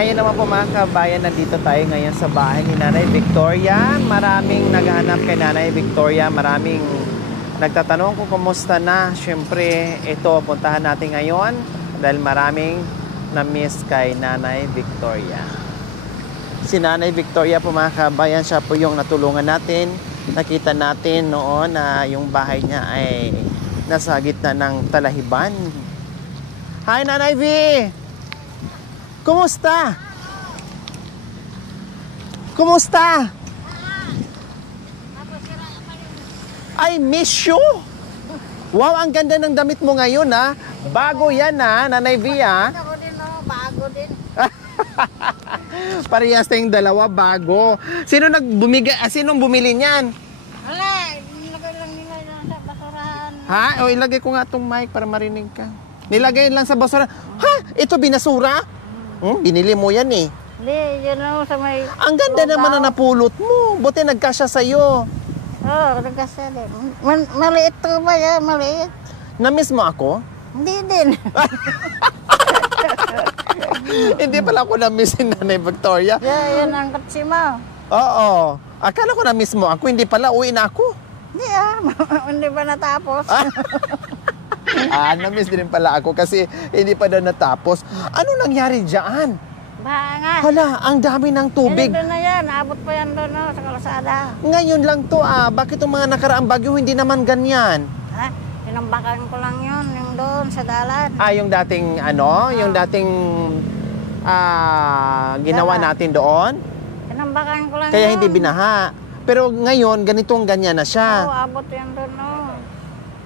ngayon naman po mga kabayan, nandito tayo ngayon sa bahay ni Nanay Victoria. Maraming naghahanap kay Nanay Victoria. Maraming nagtatanong kung kumusta na. Siyempre, ito, puntahan natin ngayon dahil maraming na-miss kay Nanay Victoria. Si Nanay Victoria po mga kabayan, siya po yung natulungan natin. Nakita natin noon na yung bahay niya ay nasa gitna ng talahiban. Hi, Nanay V! Kumusta? Kumusta? I miss you. Wow, ang ganda ng damit mo ngayon, ha? Bago yan, ha, Nanay V, ha? Ako din, no? Bago din. Parehas tayong dalawa, bago. Sinong bumili niyan? Wala, nilagay lang nila sa basurahan. Ha? O, ilagay ko nga tong mic para marinig ka. Nilagay lang sa basura. Ha? Ito binasura? Binili mo yan eh. Hindi, yun ako sa may... Ang ganda naman na napulot mo. Buti nagkasya sa'yo. Oo, nagkasya din. Maliit to ba yan? Maliit. Na-miss mo ako? Hindi din. Hindi pala ako na-miss si Nanay Victoria. Yan ang katsi mo. Oo. Akala ko na-miss mo ako. Hindi pala, uwi na ako. Hindi hindi ba natapos? Na-miss din pala ako kasi hindi pa daw natapos. Ano nangyari dyan? Bangat. Hala, ang dami ng tubig. Yan, doon na yan. Abot pa yan doon, no, sa kalasada. Ngayon lang to Bakit yung mga nakaraang bagyo hindi naman ganyan? Ha? Tinambakan ko lang yun, yung doon sa dalan. Yung dating yung dating ginawa natin doon? Tinambakan ko lang Kaya yun. hindi binaha. Pero ngayon, ganitong ganyan na siya. Oo, abot yan doon, no.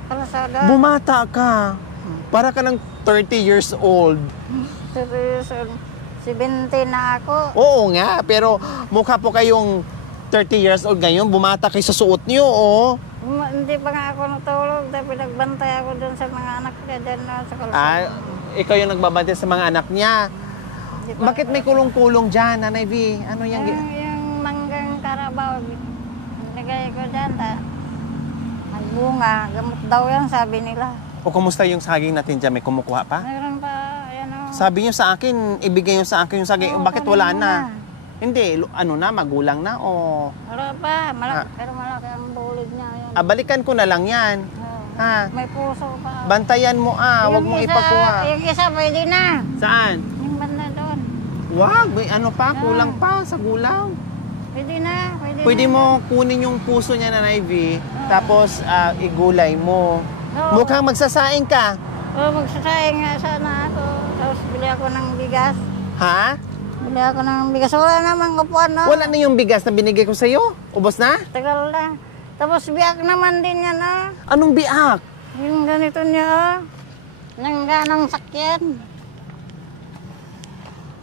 Kalasada. Bumata ka. Para ka ng 30 years old. 70 na ako. Oo nga, pero mukha po kayong 30 years old ngayon. Bumata kayo sa suot niyo, oh. Hindi pa nga ako natulog. Dahil pinagbantay ako doon sa mga anak niya dyan sa kalasada. Ikaw yung nagbabantay sa mga anak niya. Bakit may kulong-kulong dyan, Nanay V? Ano yung... Yung manggang karabaw. Nagay ko dyan. Nagbunga. Gamot daw yan, sabi nila. O kumusta yung saging natin dyan? May kumukuha pa? Mayroon pa, ayan o. Sabi niyo sa akin, ibigay niyo sa akin yung saging. Bakit wala na? Hindi, magulang na o... Wala pa, pero malaki ang bulig niya. Yan. Balikan ko na lang yan. Ha? May puso pa. Bantayan mo huwag mong ipakuha. Yung isa pwede na. Saan? Yung banda doon. Wag, may ano pa, kulang pa sa gulaw. Pwede na, Pwede mo kunin yung puso niya, Nanay V, tapos igulay mo. Oo. Mukhang magsasaing ka. Magsasayang nga sana ako. Tapos bili ako ng bigas. Ha? Bili ako ng bigas. Wala namang upuan, no? Wala na yung bigas na binigay ko sa'yo? Ubos na? Tagal na. Tapos biyak naman din yan, no? Anong biak? Yung ganito niya, nang ganang sakyan.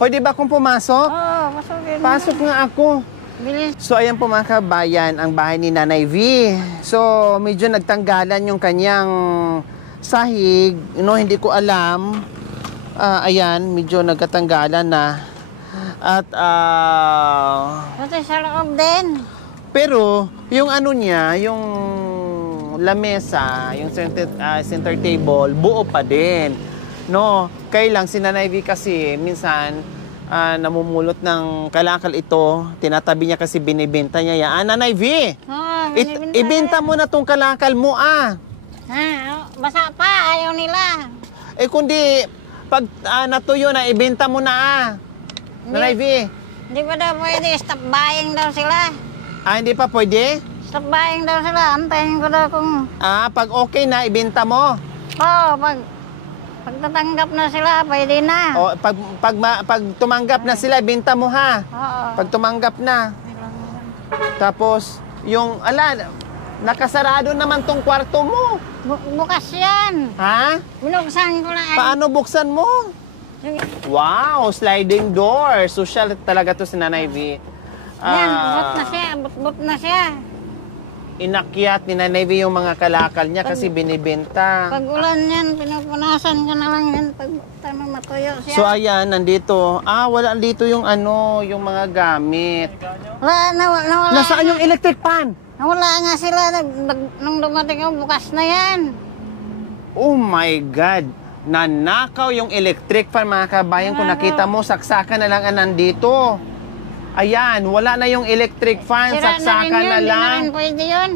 Pwede ba akong pumasok? Oo, masukin mo. Pasok nga ako. Bilis. So, ayan po mga kabayan, ang bahay ni Nanay V. So, medyo nagtanggalan yung kanyang sahig. Hindi ko alam. Ayan, medyo nagkatanggalan na. At, Pati sa loob din. pero, yung ano niya, yung lamesa, yung center table, buo pa din. No? Kailang si Nanay V kasi, minsan, namumulot ng kalakal ito. Tinatabi niya kasi binibenta niya yan. Nanay V! Oo, Ibenta mo na tong kalakal mo, Ha, basa pa, ayaw nila. kundi, pag natuyo na, ibenta mo na, Nanay V. Hindi pa daw pwede, stop buying daw sila. Hindi pa pwede? Stop buying daw sila, antayin ko daw kung... Pag okay na, ibenta mo. Oo, pag tatanggap na sila, pwede na. O, pag tumanggap na sila, ibenta mo ha. Oo. Pag tumanggap na. Tapos, yung, nakasarado naman tong kwarto mo. Bukas yan. Ha? Binuksan ko na. Paano buksan mo? Wow, sliding door. Social talaga to si Nanay V. Yan, but na siya. Inakyat ni Nanay V yung mga kalakal niya kasi binibenta. Pag ulan yan, pinupunasan ko na lang yan pag matuyo siya. So ayan, nandito. Wala dito yung yung mga gamit. Wala. Nasaan yung electric pan? Wala nga sila. Nung dumating ako, bukas na yan. Oh my God. Nanakaw yung electric fan, mga kabayan. Kung nakita mo, saksakan na lang ang nandito. Ayan, wala na yung electric fan, Sira saksakan na na rin yun, lang. Hindi na rin pwede yun.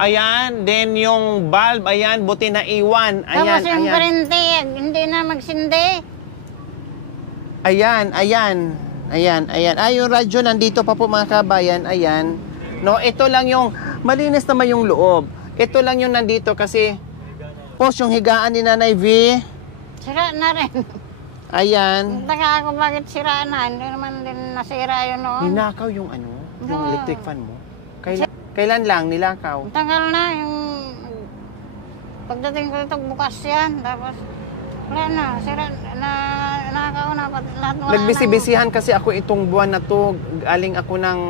Ayan, then yung bulb, ayan, buti na iwan. Ayan, Tapos yung ayan. kurente, hindi na magsindi. Ayan, ayan. Ayan, ayan. Ay, yung radyo nandito pa po, mga kabayan. Ayan. No, ito lang yung, malinis naman yung loob. Ito lang yung nandito kasi, post yung higaan ni Nanay V. Sira na rin. Ayan. Taka ako bakit sira na. Hindi naman din nasira yun noon. Ninakaw yung ano, yung Oo. electric fan mo. Kailan lang nilakaw? Tagal na yung... Pagdating ko ito, bukas yan. Tapos, wala na. Sira na, nakaw na. Lahat wala Nagbisi-bisihan kasi ako itong buwan na to. Galing ako ng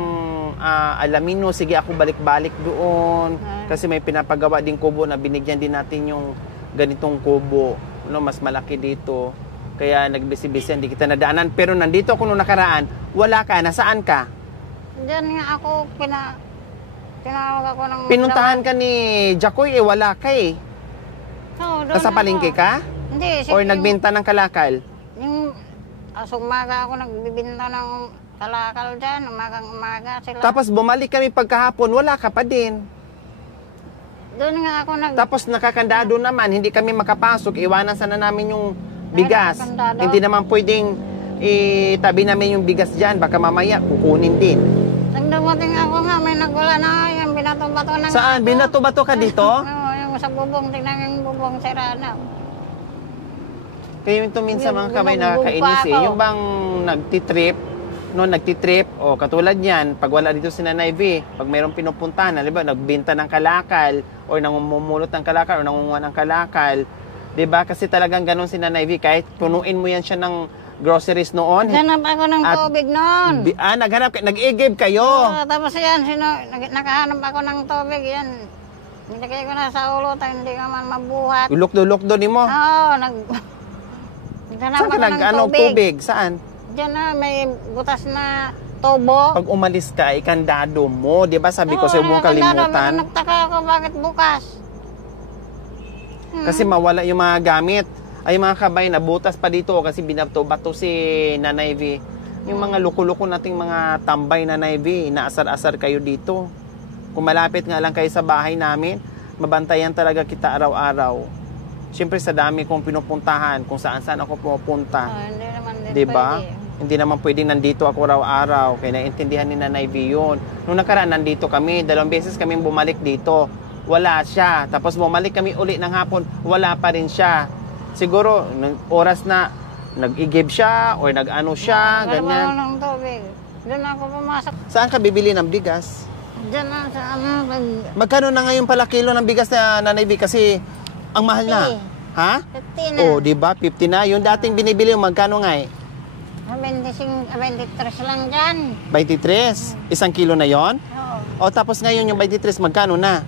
Alamino. Sige, ako balik-balik doon. Kasi may pinapagawa din kubo na binigyan din natin yung ganitong kubo. No, mas malaki dito. Kaya nagbisi-bisihan, di kita nadaanan. Pero nandito ako nung nakaraan, wala ka. Nasaan ka? Diyan nga ako, tinawag ako ng... Pinuntahan ka ni Jacoy, wala ka eh. Oo, doon Nasa ako. palengke ka? Hindi. Or nagbenta ng kalakal? Yung umaga ako nagbibinta ng kalakal dyan, umaga sila. Tapos bumalik kami pagkahapon, wala ka pa din. Doon nga ako Tapos nakakandado naman, hindi kami makapasok, iwanan sana namin yung bigas. Nakakandado. Hindi naman pwedeng itabi namin yung bigas dyan, baka mamaya kukunin din. Nagdating ako nga, may nagwala na yung binato-bato na. Saan? Binato-bato ka dito? Oo, yung sa bubong, tingnan yung bubong sira na. Kayo ito minsan mga kamay Binugbog nakakainis pa eh. ako. Yung bang nagtitrip, o katulad yan, pag wala dito si Nanay V, pag mayroong pinupuntahan, halimbawa, nagbenta ng kalakal, o nangumulot ng kalakal, o nangunguha ng kalakal, diba? Kasi talagang ganun si Nanay V, kahit punuin mo yan siya ng groceries noon. Naghanap ako ng At- tubig noon. Nag-igib kayo. Oo, tapos yan, nakahanap ako ng tubig, yan. Nilagay ko na sa ulo, hindi ka man mabuhat. Ulok-dulok doon mo. Oo, naghanap Saan ka ako ng tubig? Saan? Diyan na, may butas na tubo. Pag umalis ka, ikandado mo. Di ba sabi ko sa'yo mong kalimutan? Nagtaka ako bakit bukas. Kasi mawala yung mga gamit. Ay mga kabay, nabutas pa dito kasi binato-bato si Nanay V. Yung mga luko-luko nating mga tambay Nanay V, inaasar-asar kayo dito. Kung malapit nga lang kayo sa bahay namin, mabantayan talaga kita araw-araw. Siyempre sa dami kong pinupuntahan, kung saan-saan ako pupunta. Hindi naman din Diba? pwede. Hindi naman pwedeng nandito ako araw-araw. Kaya naintindihan ni Nanay V yun. Nung nakaraan, nandito kami. 2 beses kami bumalik dito. Wala siya. Tapos bumalik kami uli ng hapon. Wala pa rin siya. Siguro, oras na nag-igib siya or nag-ano siya, Wala ganyan. ako ng tubig. Doon ako pumasok. Saan ka bibili ng bigas? Diyan na sa Magkano na ngayon pala kilo ng bigas na Nanay V? Kasi ang mahal na. 50. Ha? 50 na. Oh, di ba? 50 na. Yung dating binibili, magkano nga eh? 23 lang dyan. 23. Isang kilo na yon. Oo. O tapos ngayon yung 23, magkano na?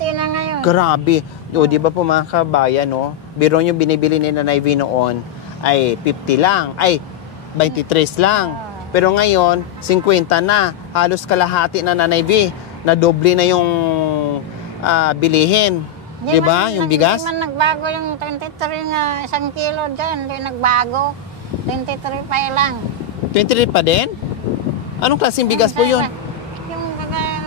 50 na ngayon. Grabe. O, di ba po mga kabayan, no? Biro yung binibili ni Nanay V noon ay 50 lang. Ay, 23 lang. Pero ngayon, 50 na. Halos kalahati na Nanay V. Na doble na yung bilihin. Di ba? Yung bigas. Hindi man nagbago yung 23 na isang kilo dyan. Hindi nagbago. 23 pa lang. 23 pa din? Anong klaseng bigas po yun? Yung kagaya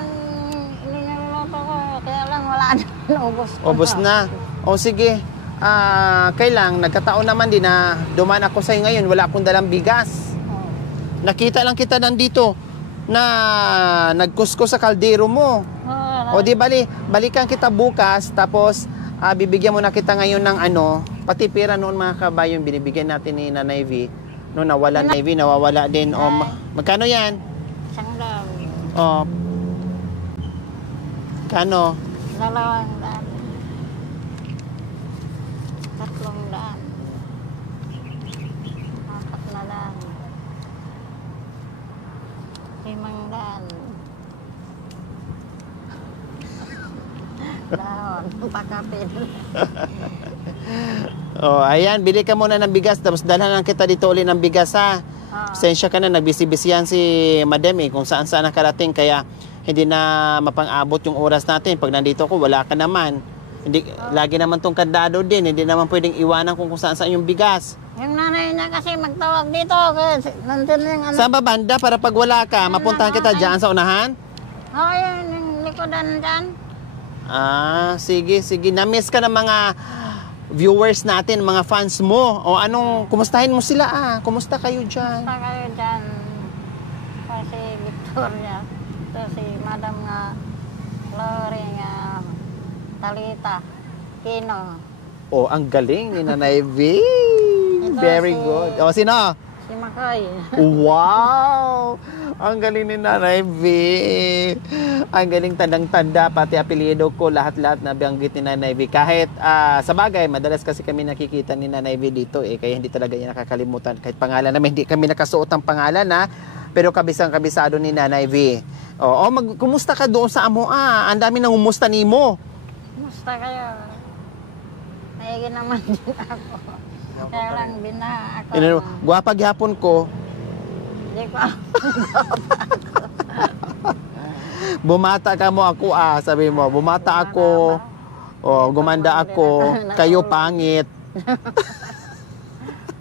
niluluto ko. Kaya lang wala na. Naubos ko. Obos na. O sige. Kailang, nagkataon naman din na dumaan ako sa'yo ngayon. Wala akong dalang bigas. Oo. Nakita lang kita nandito na nagkusko sa kaldero mo. Oo. O di balikan kita bukas tapos bibigyan mo na kita ngayon ng pati pera noon mga kabayon binibigyan natin ni Nanay V. No nawala Nanay V, nawawala din. O magkano 'yan? Isang daan. O kano? 200. 300. 4 na daan. 500. Dahon, pakapin. O ayan, bili ka muna ng bigas tapos dalhan lang kita dito uli ng bigas ha. Pasensya ka na, nagbisi-bisihan si Madam kung saan-saan nakarating kaya hindi na mapang-abot yung oras natin. Pag nandito ko, wala ka naman. Hindi, lagi naman tong kandado din. Hindi naman pwedeng iwanan kung saan yung bigas. Yung nanay niya kasi magtawag dito. Kasi nandun yung ano. Saan ba banda para pag wala ka, mapuntahan kita dyan sa unahan? Oo, yun, yung likodan dyan. Ah, sige, sige. Na-miss ka ng mga viewers natin, mga fans mo. O anong, kumustahin mo sila Kumusta kayo dyan? Basta kayo dyan. Kasi Victoria. Ito si Madam nga Lori nga Talita Kino. Oh, ang galing ni Nanay V. Ito Very si- good. O, sino? Si Makoy. Wow! Ang galing ni Nanay V. Ang galing tandang-tanda, pati apelyido ko, lahat-lahat na banggit ni Nanay V. Kahit sa bagay, madalas kasi kami nakikita ni Nanay V dito kaya hindi talaga niya nakakalimutan. Kahit pangalan namin, hindi kami nakasuot ng pangalan pero kabisado ni Nanay V. Kumusta ka doon sa amo Ang dami nang umusta nimo. Kumusta kayo? Maigi naman din ako. Kaya lang bina ako. Gwapa gyapon ko. Hindi ko Bumata ka mo ako sabi mo. Bumata ako. Gumanda ako. Kayo pangit.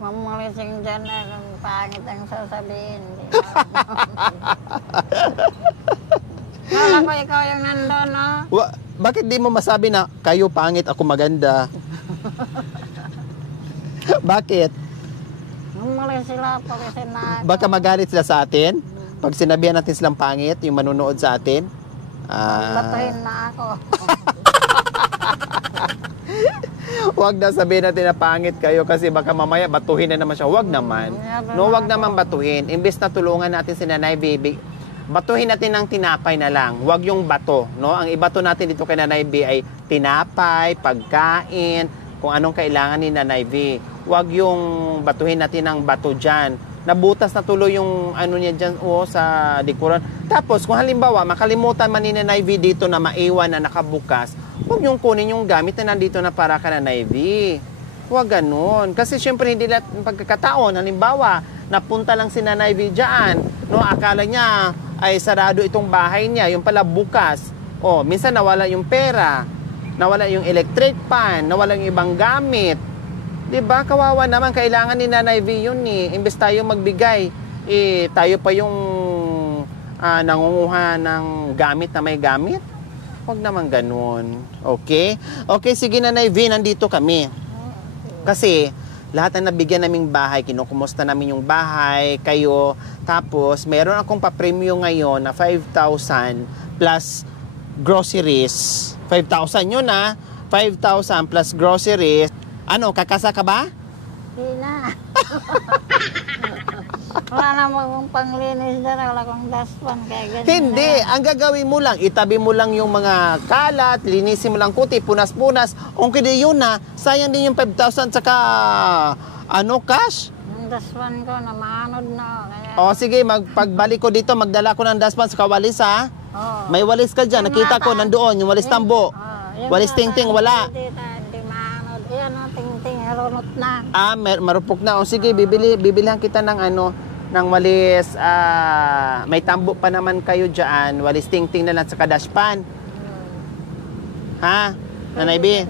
mamulising dyan na kung pangit ang sasabihin. Kala ko ikaw yung nandun, no? Bakit di mo masabi na kayo pangit, ako maganda? Bakit? Mamulis sila, pulisin na ako. Baka magalit sila sa atin? Pag sinabihan natin silang pangit, yung manunood sa atin? Batuhin na ako. Huwag na sabihin natin na pangit kayo kasi baka mamaya batuhin na naman siya. Huwag naman. No, huwag naman batuhin. Imbes na tulungan natin si Nanay Baby, batuhin natin ng tinapay na lang. Huwag yung bato. No? Ang ibato natin dito kay Nanay B ay tinapay, pagkain, kung anong kailangan ni Nanay B. Huwag yung batuhin natin ng bato dyan. Nabutas na tuloy yung ano niya dyan sa likuran. Tapos kung halimbawa makalimutan man ni Nanay V dito na maiwan na nakabukas, huwag yung kunin yung gamit na nandito na para ka Nanay V. Huwag ganun. Kasi syempre hindi lahat ng pagkakataon. Halimbawa, napunta lang si Nanay V dyan. No, akala niya ay sarado itong bahay niya. Yung pala bukas. Minsan nawala yung pera. Nawala yung electric pan. Nawala yung ibang gamit. Diba? Kawawa naman. Kailangan ni Nanay V yun Imbes tayo magbigay, tayo pa yung nangunguha ng gamit na may gamit. Huwag naman ganun. Okay? Okay, sige Nanay V, nandito kami. Kasi lahat na nabigyan naming bahay, kinukumusta namin yung bahay, kayo. Tapos, meron akong pa-premium ngayon na 5,000 plus groceries. 5,000 yun 5,000 plus groceries. Ano, kakasa ka ba? Hindi na. Wala na akong panglinis dyan. Wala akong dustpan. Kaya ganyan Hindi. na. Ang gagawin mo lang, itabi mo lang yung mga kalat, linisin mo lang kuti, punas-punas. Okay din yun sayang din yung 5,000 tsaka cash. Yung dustpan ko, namanod na. Kaya, Sige, pagbalik ko dito, magdala ko ng dustpan sa walis Oo. May walis ka dyan, nakita ko nandoon, yung walis tambo. Yung Walis mga ting-ting, wala. Hindi maanod. Yan ting-ting, runot na. Marupok na. Sige, bibilihan kita ng ng walis, may tambo pa naman kayo dyan, walis ting-ting na lang sa dashpan. Ha? Nanay B?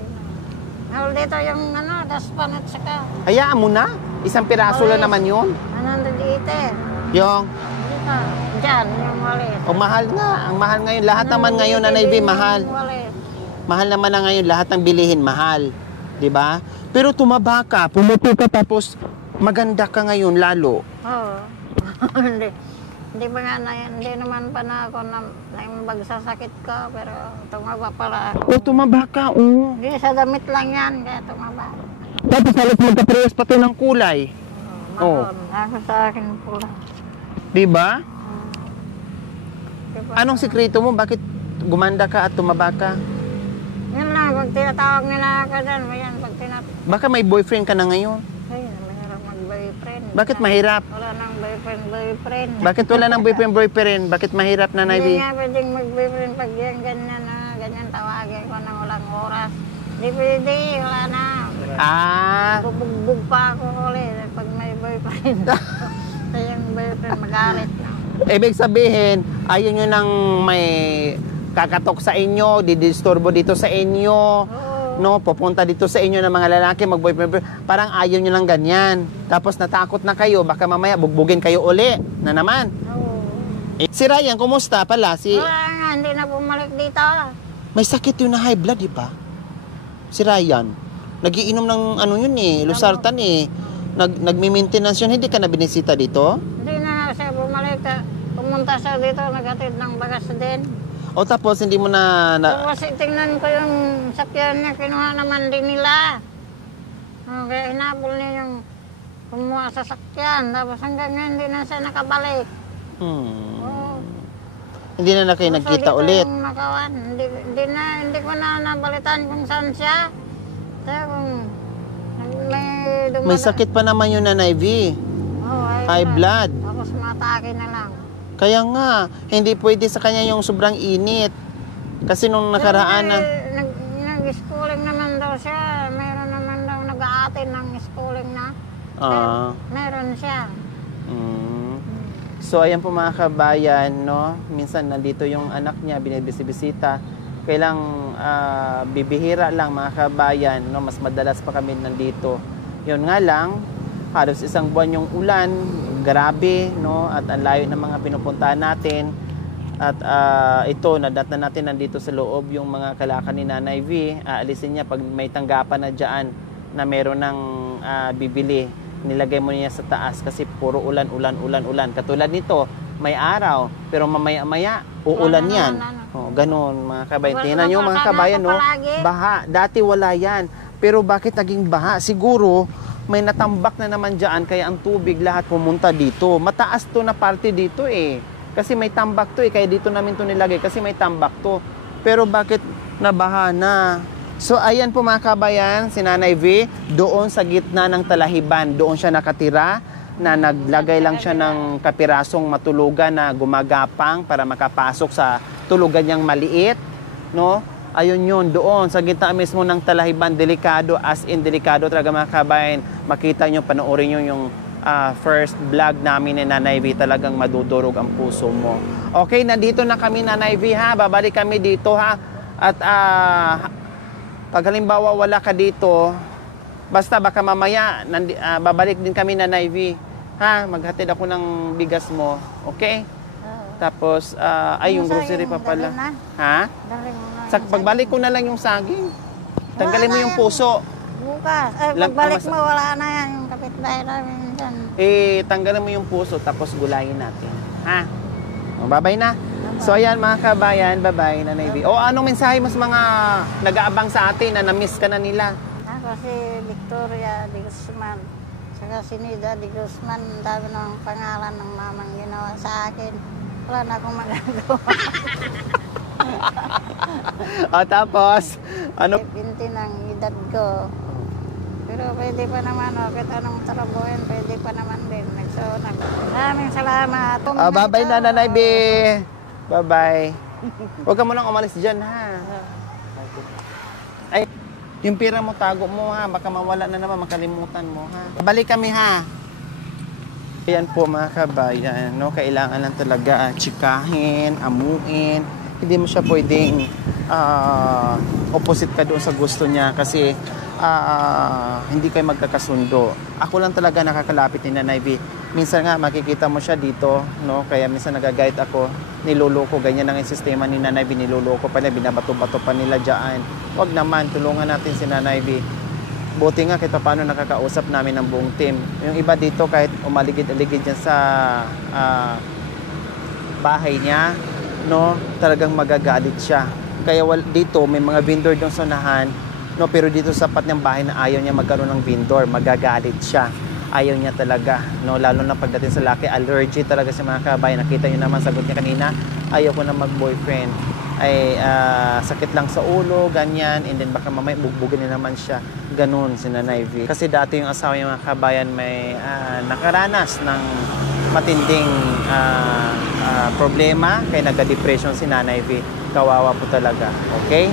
Hawal dito yung dustpan at saka. Hayaan mo na. Isang piraso lang naman yun. Dito. Yung, Dito. Diyan, yung walis. mahal nga. Ang mahal ngayon. Lahat naman ngayon, Nanay B, mahal. Yung walis. Mahal naman na ngayon. Lahat ng bilihin, mahal. 'Di ba? Pero tumaba ka, pumuti ka, tapos maganda ka ngayon lalo. Oo. Hindi ba nga hindi naman pa na ako na bagsasakit ko, pero tumaba pala ako. Tumaba ka, Hindi, sa damit lang yan, kaya tumaba. Tapos halos magkaparehas pa to ng kulay. Maroon. Ako sa akin pula. 'Di ba? Diba? Anong sikreto mo? Bakit gumanda ka at tumaba ka? Yun lang, pag tinatawag nila ako dyan, yan, pag Baka may boyfriend ka na ngayon. Ay, mahirap mag-boyfriend. Bakit mahirap? Wala nang boyfriend. Bakit wala ng boyfriend? Bakit mahirap na, Nay B? Hindi nga pwedeng mag-boyfriend pag yan, ganyan tawagin ko nang walang oras. Hindi pwede, wala na. Bubugbog pa ako ulit pag may boyfriend. Sa yung boyfriend, magalit na. Ibig sabihin, ayaw nyo nang may kakatok sa inyo, didisturbo dito sa inyo. Oo. no, pupunta dito sa inyo ng mga lalaki, mag-boyfriend, parang ayaw nyo lang ganyan. Tapos natakot na kayo, baka mamaya bugbugin kayo uli na naman. Oo. Si Ryan, kumusta pala? Wala nga, hindi na bumalik dito. May sakit yun na high blood, di ba? Si Ryan, nagiinom ng ano yun eh, Losartan eh. Nagmi-maintenance yun, hindi ka na binisita dito? Hindi na siya bumalik. Pumunta siya dito, naghatid ng bagas din. O tapos hindi mo na... Tapos tingnan ko yung sakyan niya, kinuha naman din nila. Kaya hinabol niya yung kumuha sa sakyan. Tapos hanggang ngayon hindi na siya nakabalik. Oo. Hindi na kayo nagkita ulit? Yung nakawan. Hindi ko na nabalitan kung saan siya. Kaya kung may sakit pa naman yung Nanay V. Oh, high blood. Tapos matake na lang. Kaya nga, hindi pwede sa kanya yung sobrang init. Kasi nung nakaraan na... Nag-schooling naman daw siya. Meron naman daw nag-aatin ng schooling na. Meron siya. So, ayan po mga kabayan, no? Minsan nandito yung anak niya, binibisita. Kailang bibihira lang mga kabayan, no? Mas madalas pa kami nandito. Yun nga lang, halos isang buwan yung ulan, grabe, no? At ang layo ng mga pinupuntahan natin. At ito, nadat na natin nandito sa loob yung mga kalakan ni Nanay V. Aalisin niya pag may tanggapan na dyan na meron ng bibili. Nilagay mo niya sa taas kasi puro ulan. Katulad nito, may araw, pero mamaya-maya, uulan yan. Oh, ganun, mga kabayan. Tingnan nyo mga kabayan, no? Baha. Dati wala yan. Pero bakit naging baha? Siguro, may natambak na naman dyan, kaya ang tubig lahat pumunta dito. Mataas to na parte dito eh. Kasi may tambak to eh, kaya dito namin to nilagay kasi may tambak to. Pero bakit nabaha na? So ayan po mga kabayan, si Nanay V, doon sa gitna ng talahiban, doon siya nakatira, na naglagay lang siya ng kapirasong matulugan na gumagapang para makapasok sa tulugan niyang maliit, no? Ayun yun, doon sa gitna mismo ng talahiban, delikado, as in delikado talaga mga kabayan. Makita nyo, panoorin nyo yung first vlog namin ni Nanay V, talagang madudurog ang puso mo. Okay, nandito na kami Nanay V ha, babalik kami dito ha. At pag halimbawa wala ka dito, basta baka mamaya babalik din kami Nanay V ha, maghatid ako ng bigas mo, okay? Tapos ay yung grocery pa pala. Ha? Pagbalik ko na lang yung saging. Tanggalin mo yung puso. Bukas. Pagbalik mo, wala na yan yung kapitbahay namin dyan. Tanggalin mo yung puso, tapos gulayin natin. Ha? Bye-bye na. So, ayan mga kabayan, bye-bye, Nanay V. O, anong mensahe mo sa mga nag-aabang sa atin na na-miss ka na nila? Ako si Victoria de Guzman. Saka si Nida de Guzman. Dami ng pangalan ng mamang ginawa sa akin. Wala na akong magagawa. Tapos, ano? 20 ng edad ko. Pero pwede pa naman, kahit anong trabuhin, pwede pa naman din. Maraming salamat. Bye-bye na, Nanay B. Bye-bye. Huwag ka mo lang umalis dyan, ha? Ay, yung pira mo, tago mo, ha? Baka mawala na naman, makalimutan mo, ha? Balik kami, ha? Ayan po, mga kabayan, no? Kailangan lang talaga tsikahin, amuin. Hindi mo siya pwedeng opposite ka doon sa gusto niya kasi hindi kayo magkakasundo. Ako lang talaga nakakalapit ni Nanay V. Minsan nga makikita mo siya dito, no? Kaya minsan nagagayat ako, niloloko, ganyan ang sistema ni Nanay V, niloloko pa nila, binabato-bato pa nila dyan. Huwag naman, tulungan natin si Nanay V. Buti nga kahit paano nakakausap namin ng buong team. Yung iba dito kahit umaligid-aligid dyan sa bahay niya, no, talagang magagalit siya. Kaya dito may mga vendor doon sa unahan, no, pero dito sapat niyang bahay na ayaw niya magkaroon ng vendor, magagalit siya. Ayaw niya talaga, no, lalo na pagdating sa laki, allergy talaga sa mga kabayan. Nakita niyo naman sagot niya kanina, ayaw ko na mag-boyfriend. Ay sakit lang sa ulo, ganyan, and then baka mamaya bugbugin na naman siya. Ganun si Nanay V. Kasi dati yung asawa niya mga kabayan may nakaranas ng matinding problema, kaya nagka-depression si Nanay V. Kawawa po talaga. Okay?